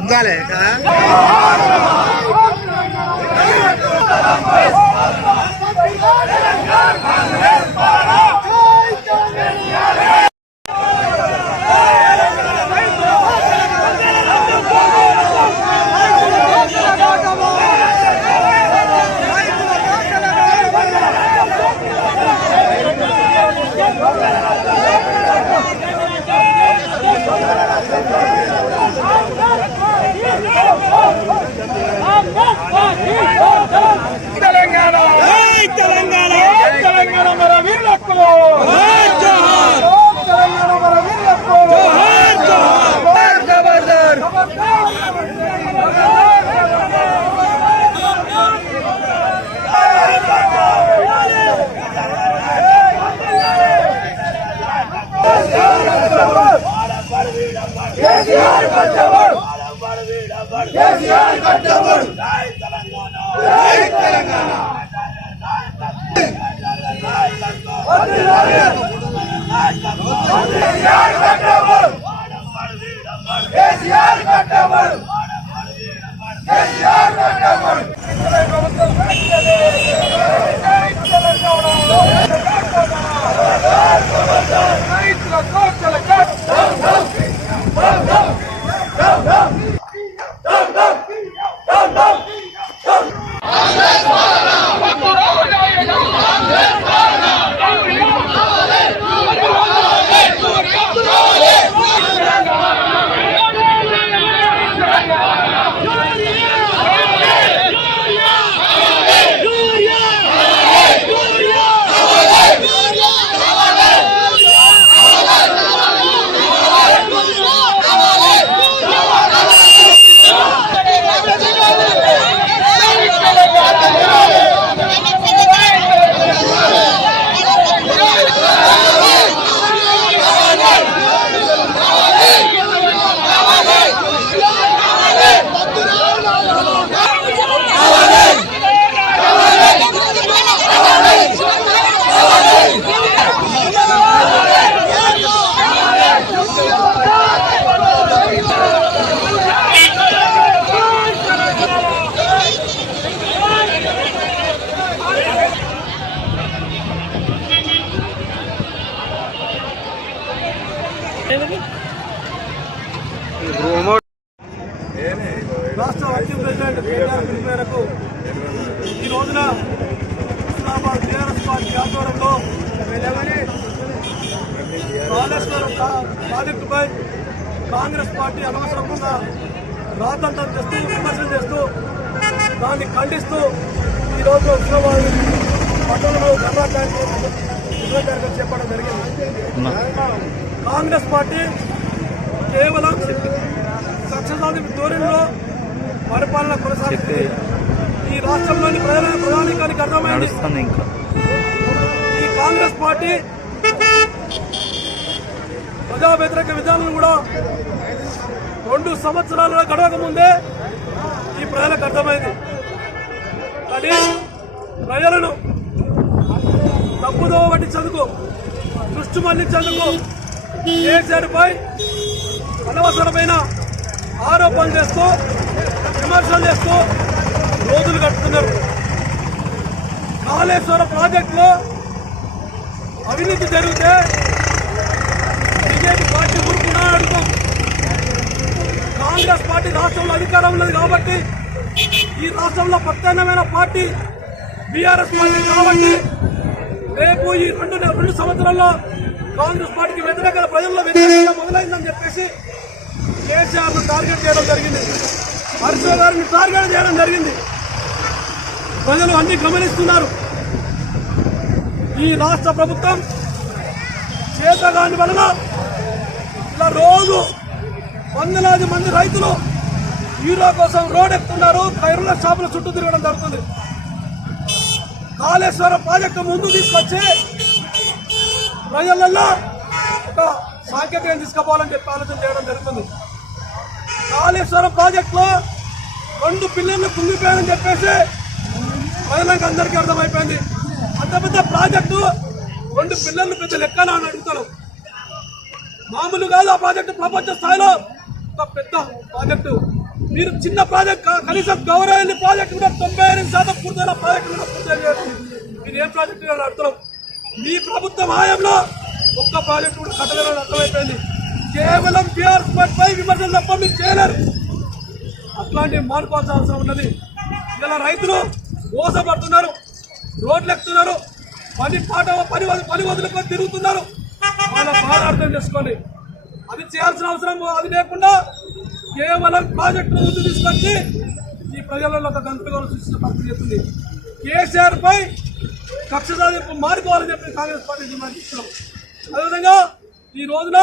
ఉండాలి రాష్ట్ర working president KTR పిలుపు మేరకు ఈ రోజున హుస్నాబాద్ టీఆర్ఎస్ పార్టీ ఆధ్వర్యంలో కాళేశ్వరం ప్రాజెక్టుపై కాంగ్రెస్ పార్టీ అనవసరంగా రాద్ధాంతం చేస్తూ విమర్శలు చేస్తూ దాన్ని ఖండిస్తూ ఈరోజు హుస్నాబాద్ పట్టణంలో ధర్నా కార్యక్రమం చేపట్టడం జరిగింది. కాంగ్రెస్ పార్టీ కేవలం కక్షసాధి ధోరణిలో పరిపాలన కొనసాగుతుంది. ఈ రాష్ట్రంలోని ప్రధానికానికి అర్థమైంది ఈ కాంగ్రెస్ పార్టీ ప్రజా వ్యతిరేక విధానం కూడా 2 సంవత్సరాల గడవక ముందే ఈ ప్రజలకు అర్థమైంది. కానీ ప్రజలను తప్పుదో పట్టించేందుకు దృష్టి మళ్లించేందుకు కేసీఆర్పై అనవసరమైన ఆరోపణలు చేస్తూ విమర్శలు చేస్తూ రోజులు గడుపుతున్నారు. కాళేశ్వరం ప్రాజెక్టులో అవినీతి జరిగితే బీజేపీ పార్టీ ఊరుకున్నా అడుగుతాం. కాంగ్రెస్ పార్టీ రాష్ట్రంలో అధికారం ఉన్నది కాబట్టి ఈ రాష్ట్రంలో ప్రత్యామ్నాయమైన పార్టీ బీఆర్ఎస్ పార్టీ కాబట్టి రేపు ఈ రెండు సంవత్సరాల్లో కాంగ్రెస్ పార్టీకి వ్యతిరేకత ప్రజల్లో వ్యతిరేకత మొదలైందని చెప్పేసి కేసీఆర్ను టార్గెట్ చేయడం జరిగింది. హర్ష గారిని టార్గెట్ చేయడం జరిగింది. ప్రజలు అన్ని గమనిస్తున్నారు. ఈ రాష్ట్ర ప్రభుత్వం చేతగాని వలన ఇలా రోజు వందలాది మంది రైతులు హీరో కోసం రోడ్ ఎక్కుతున్నారు. కైరుల షాపుల చుట్టూ తిరగడం జరుగుతుంది. కాళేశ్వరం ప్రాజెక్టు ముందు తీసుకొచ్చి ప్రజలలో ఒక సాంకేతికం తీసుకుపోవాలని చెప్పి ఆలోచన చేయడం జరుగుతుంది. కాళేశ్వరం ప్రాజెక్టులో 2 పిల్లర్లు కుంగిపోయాయని చెప్పేసి ప్రజలకు అందరికీ అర్థమైపోయింది. అంత పెద్ద ప్రాజెక్టు 2 పిల్లర్లు పెద్ద లెక్కన అని అడుగుతాను. మామూలు కాదు ఆ ప్రాజెక్టు, ప్రపంచ స్థాయిలో ఒక పెద్ద ప్రాజెక్టు. మీరు చిన్న ప్రాజెక్ట్, కనీసం గౌరవ ప్రాజెక్టు కూడా 98% పూర్తయిన ప్రాజెక్టు కూడా పూర్తి. మీరు ఏం ప్రాజెక్టు అడుగుతున్నాం? మీ ప్రభుత్వం హయాంలో ఒక్క ప్రాజెక్టు కూడా కట్టలేదని అర్థమైపోయింది. కేవలం బీఆర్ఎస్ పార్టీపై విమర్శలు తప్ప మీరు చేయలేరు. అట్లాంటివి మానుకోవాల్సిన అవసరం ఉన్నది. ఇలా రైతులు మోసపడుతున్నారు, రోడ్లు ఎక్కుతున్నారు, పని వదులుకొని తిరుగుతున్నారు. వాళ్ళ బాధ అర్థం చేసుకోండి. అది చేయాల్సిన అవసరం అది లేకుండా కేవలం ప్రాజెక్టును ముందు తీసుకొచ్చి ఈ ప్రజలలో ఒక గంటలు సృష్టించిన పరిస్థితి చేస్తుంది. కేసీఆర్ పై కక్ష సాధింపు మారుకోవాలని చెప్పి కాంగ్రెస్ పార్టీ డిమాండ్ చేస్తున్నాం. అదేవిధంగా ఈ రోజున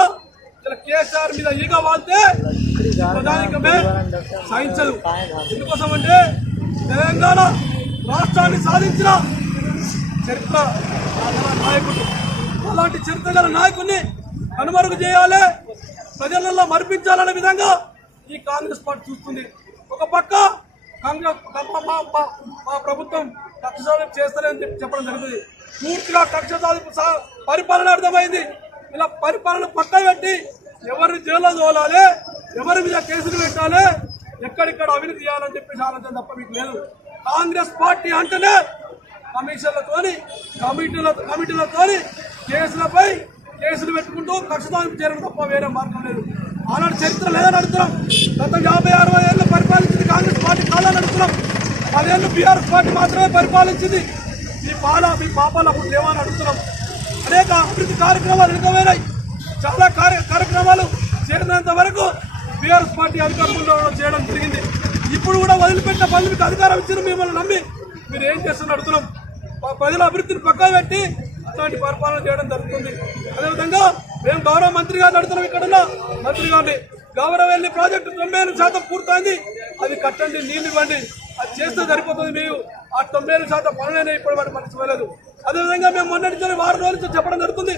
కేసీఆర్ మీద ఈగ వాళ్తే ప్రధానికమే సహించదు. ఎందుకోసం అంటే తెలంగాణ రాష్ట్రాన్ని సాధించిన చరిత్ర నాయకుడు, అలాంటి చరిత్ర గల నాయకుడిని కనుమరుగు చేయాలి, ప్రజలలో మరిపించాలనే విధంగా ఈ కాంగ్రెస్ పార్టీ చూస్తుంది. ఒక పక్క కాంగ్రెస్ మా ప్రభుత్వం కక్ష సాధింపు చేస్తారని చెప్పడం జరుగుతుంది. పూర్తిగా కక్ష సాధింపు పరిపాలన అర్థమైంది. ఇలా పరిపాలన పక్క పెట్టి ఎవరిని జైల్లో తోలాలి, ఎవరి మీద కేసులు పెట్టాలి, ఎక్కడిక్కడ అవినీతి చేయాలని చెప్పేసి ఆలోచన తప్ప మీకు లేదు. కాంగ్రెస్ పార్టీ అంటేనే కమిషన్లతోని కమిటీలతోని కేసులపై కేసులు పెట్టుకుంటూ కక్ష సాధింపు చేయడం తప్ప వేరే మార్గం లేదు. ఆనాడు చరిత్ర లేదని అడుగుతున్నాం. గత 50-60 ఏళ్ళు పరిపాలించింది కాంగ్రెస్ పార్టీ కాదని అడుగుతున్నాం. 10 ఏళ్ళు బీఆర్ఎస్ పార్టీ మాత్రమే పరిపాలించింది. మీ పాపాలు అప్పుడు లేవని అడుగుతున్నాం. అనేక అభివృద్ధి కార్యక్రమాలు ఎన్నికమైనాయి. చాలా కార్యక్రమాలు చేరినంత వరకు బీఆర్ఎస్ పార్టీ అధికారంలో చేయడం జరిగింది. ఇప్పుడు కూడా వదిలిపెట్టిన పనులు మీకు అధికారం ఇచ్చిన మిమ్మల్ని నమ్మి మీరు ఏం చేస్తున్నారు అడుగుతున్నాం. ప్రజల అభివృద్ధిని పక్కా పెట్టి అట్లాంటి పరిపాలన చేయడం జరుగుతుంది. అదేవిధంగా మేము గౌరవ మంత్రి గారిని అడుగుతున్నాం. ఇక్కడున్న మంత్రి గారిని గౌరవెల్లి ప్రాజెక్టు 98% పూర్తయింది, అది కట్టండి, నీళ్లు ఇవ్వండి, అది చేస్తే సరిపోతుంది. మీరు ఆ 98% పనులైనా ఇప్పటి వరకు మర్చిపోలేదు. అదేవిధంగా మేము మొన్నటి 6 రోజుల నుంచి చెప్పడం జరుగుతుంది.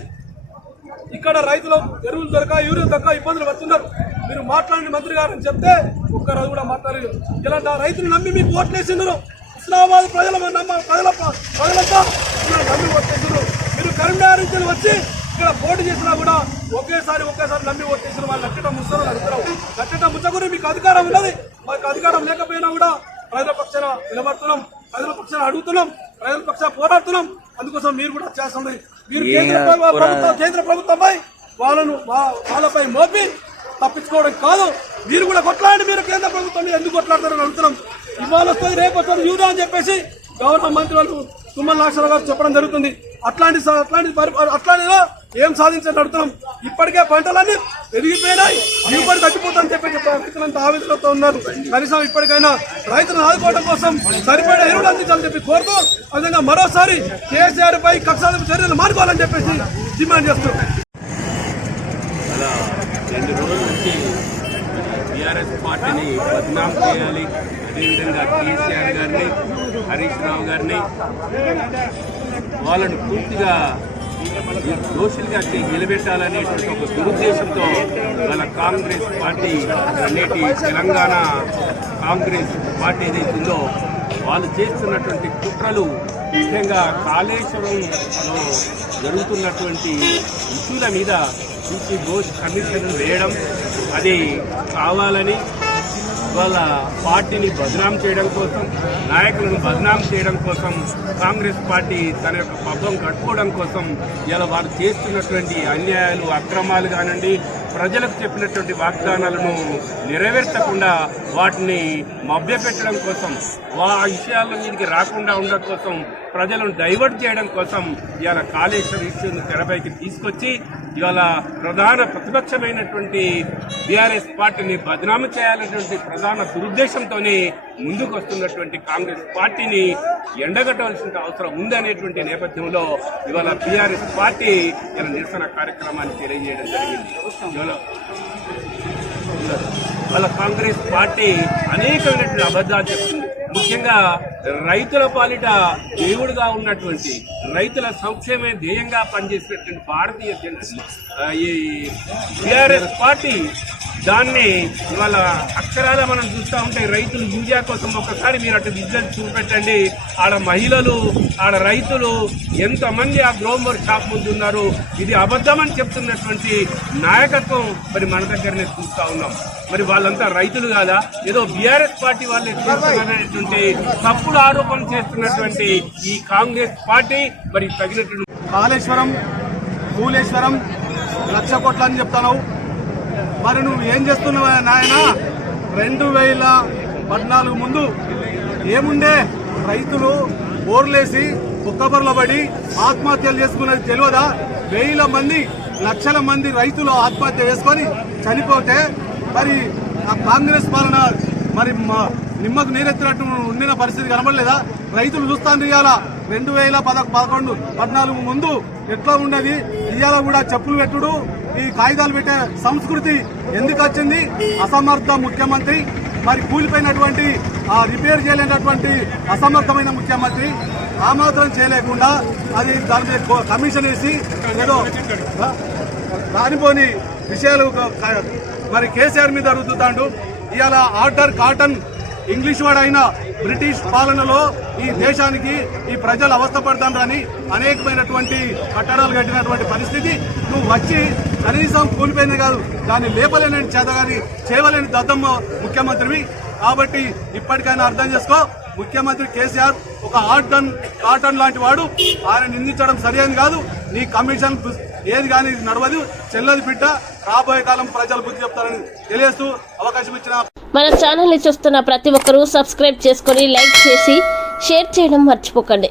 ఇక్కడ రైతులు ఎరువులు దొరక యూరియా దొరక ఇబ్బందులు పడుతున్నారు. మీరు మాట్లాడిన మంత్రి గారని చెప్తే ఒక్కరోజు కూడా మాట్లాడలేదు. ఇలాంటి రైతులు నమ్మి మీకు ఓట్లేసినారు. ఇస్లామాబాద్ ప్రజలంతా నమ్మి ఓట్లేసినారు. మీరు కరీంనగర్ నుంచి వచ్చి ఇక్కడ పోటీ చేసినా కూడా ఒకేసారి నమ్మి ఓట్లేసిన వాళ్ళు లక్షట ముస్తారు అడుగుతారు. లక్షట ముచ్చగురి మీకు అధికారం ఉన్నది, మాకు అధికారం లేకపోయినా కూడా ప్రజల పక్షాన నిలబడుతున్నాం, ప్రజల పక్షాన అడుగుతున్నాం, ప్రజల పక్షాన పోరాడుతున్నాం. అందుకోసం మీరు కూడా చేస్తుంది. మీరు కేంద్ర ప్రభుత్వంపై వాళ్ళపై మోపి తప్పించుకోవడం కాదు, మీరు కూడా కొట్లాడి. మీరు కేంద్ర ప్రభుత్వం ఎందుకు కొట్లాడతారని అడుగుతున్నాం. ఇవాళ వస్తుంది రేపు వస్తుంది యూదా అని చెప్పేసి గవర్నర్ మంత్రి వాళ్ళు తుమ్మల నాగేశ్వరరావు గారు చెప్పడం జరుగుతుంది. అట్లాంటిలో ఏం సాధించని అడుగుతున్నాం. ఇప్పటికే పంటలన్నీ ఎదిగిపోయినాయి, దిగుబడి తగ్గిపోతుందని చెప్పి రైతులంతా ఆవేదనతో ఉన్నారు. కనీసం ఇప్పటికైనా రైతులను ఆదుకోవడం కోసం సరిపడే ఎరువులు అందించాలని చెప్పి కోరుతూ, అదేవిధంగా మరోసారి కేసీఆర్ పై కక్ష సాధింపు చర్యలు మానుకోవాలని చెప్పేసి డిమాండ్ చేస్తున్నాం. అలా 2 రోజుల నుంచి టీఆర్ఎస్ పార్టీని బదనాం చేయాలి, అదేవిధంగా కేసీఆర్ గారిని, హరీష్ రావు గారిని వాళ్ళను పూర్తిగా దోషులుగా నిలబెట్టాలనేటువంటి ఒక దురుద్దేశంతో వాళ్ళ కాంగ్రెస్ పార్టీ నేటి తెలంగాణ కాంగ్రెస్ పార్టీ ఏదైతుందో వాళ్ళు చేస్తున్నటువంటి కుట్రలు, ముఖ్యంగా కాళేశ్వరంలో జరుగుతున్నటువంటి ఇష్యూల మీద సిసి ఘోష్ కమిషన్ వేయడం, అది కావాలని వాళ్ళ పార్టీని బదనాం చేయడం కోసం, నాయకులను బదనాం చేయడం కోసం, కాంగ్రెస్ పార్టీ తన యొక్క పబ్బం కట్టుకోవడం కోసం ఇలా వారు చేస్తున్నటువంటి అన్యాయాలు, అక్రమాలు కానివ్వండి, ప్రజలకు చెప్పినటువంటి వాగ్దానాలను నెరవేర్చకుండా వాటిని మభ్యపెట్టడం కోసం, ఆ విషయాల మీదకి రాకుండా ఉండడం కోసం, ప్రజలను డైవర్ట్ చేయడం కోసం ఇవాళ కాళేశ్వరం ఇష్యూను తెరపైకి తీసుకొచ్చి ఇవాళ ప్రధాన ప్రతిపక్షమైనటువంటి బీఆర్ఎస్ పార్టీని బదనాము చేయాలనేటువంటి ప్రధాన దురుద్దేశంతోనే ముందుకు వస్తున్నటువంటి కాంగ్రెస్ పార్టీని ఎండగట్టవలసిన అవసరం ఉందనేటువంటి నేపథ్యంలో ఇవాళ బీఆర్ఎస్ పార్టీ ఇలా నిరసన కార్యక్రమాన్ని తెలియజేయడం జరిగింది. వాళ్ళ కాంగ్రెస్ పార్టీ అనేకమైనటువంటి అబద్ధాలు చెప్తుంది. ముఖ్యంగా రైతుల పాలిట దేవుడుగా ఉన్నటువంటి, రైతుల సంక్షేమే ధ్యేయంగా పనిచేసినటువంటి భారతీయ జనతా ఈ బీఆర్ఎస్ పార్టీ దాన్ని ఇవాళ అక్షరాల మనం చూస్తూ ఉంటే రైతులు యూరియా కోసం ఒక్కసారి మీరు అటు విజువల్ చూపెట్టండి. ఆడ మహిళలు, ఆడ రైతులు ఎంతమంది ఆ గ్రోమర్ షాప్ ముందు ఉన్నారు. ఇది అబద్ధమని చెప్తున్నటువంటి నాయకత్వం మరి మన దగ్గరనే చూస్తూ ఉన్నాం. మరి వాళ్ళంతా రైతులు కాదా? ఏదో బీఆర్ఎస్ పార్టీ వాళ్ళు చేస్తున్నటువంటి తప్పుడు ఆరోపణలు చేస్తున్నటువంటి ఈ కాంగ్రెస్ పార్టీ మరి తగినటువంటి కాళేశ్వరం, కూలేశ్వరం, 1,00,000 కోట్లు అని చెప్తాను. మరి నువ్వు ఏం చేస్తున్నావు నాయన? 2014 ముందు ఏముండే? రైతులు బోర్లేసి కుక్కబర్లో పడి ఆత్మహత్యలు చేసుకున్నది తెలియదా? 1000 మంది, లక్షల మంది రైతులు ఆత్మహత్య చేసుకొని చనిపోతే మరి ఆ కాంగ్రెస్ పాలన మరి నిమ్మకు నీరెత్తినట్టు ఉండిన పరిస్థితి కనబడలేదా? రైతులు చూస్తాను ఇవాళ 2011, 14 ముందు ఎట్లా ఉండేది, ఇవాళ కూడా చెప్పులు పెట్టుడు, ఈ కాగితాలు పెట్టే సంస్కృతి ఎందుకు వచ్చింది? అసమర్థ ముఖ్యమంత్రి, మరి కూలిపోయినటువంటి ఆ రిపేర్ చేయలేనటువంటి అసమర్థమైన ముఖ్యమంత్రి ఆ మాత్రం చేయలేకుండా అది దాని మీద కమిషన్ వేసి ఏదో రానిపోని విషయాలు మరి కేసీఆర్ మీద రుద్దుతాడు. ఇవాళ ఆర్డర్ కాటన్ ఇంగ్లీష్ వాడు అయిన బ్రిటిష్ పాలనలో ఈ దేశానికి ఈ ప్రజలు అవస్థపడతారని అనేకమైనటువంటి కట్టడాలు కట్టినటువంటి పరిస్థితి నువ్వు వచ్చి కనీసం కూలిపోయింది కాదు, దాన్ని లేపలేని చేతగాని చేయలేని దద్దమ్మ ముఖ్యమంత్రివి. కాబట్టి ఇప్పటికైనా అర్థం చేసుకో, ముఖ్యమంత్రి కేసీఆర్ ఒక కాటన్ లాంటి వాడు. ఆయన నిందించడం సరైనది కాదు. నీ కమిషన్ ఏది కానీ నడవదు, చెల్లది బిడ్డ. రాబోయే కాలం ప్రజలు బుద్ధి చెప్తారని తెలియజేస్తూ అవకాశం ఇచ్చిన మన ఛానల్ని చూస్తున్న ప్రతి ఒక్కరూ సబ్స్క్రైబ్ చేసుకొని లైక్ చేసి షేర్ చేయడం మర్చిపోకండి.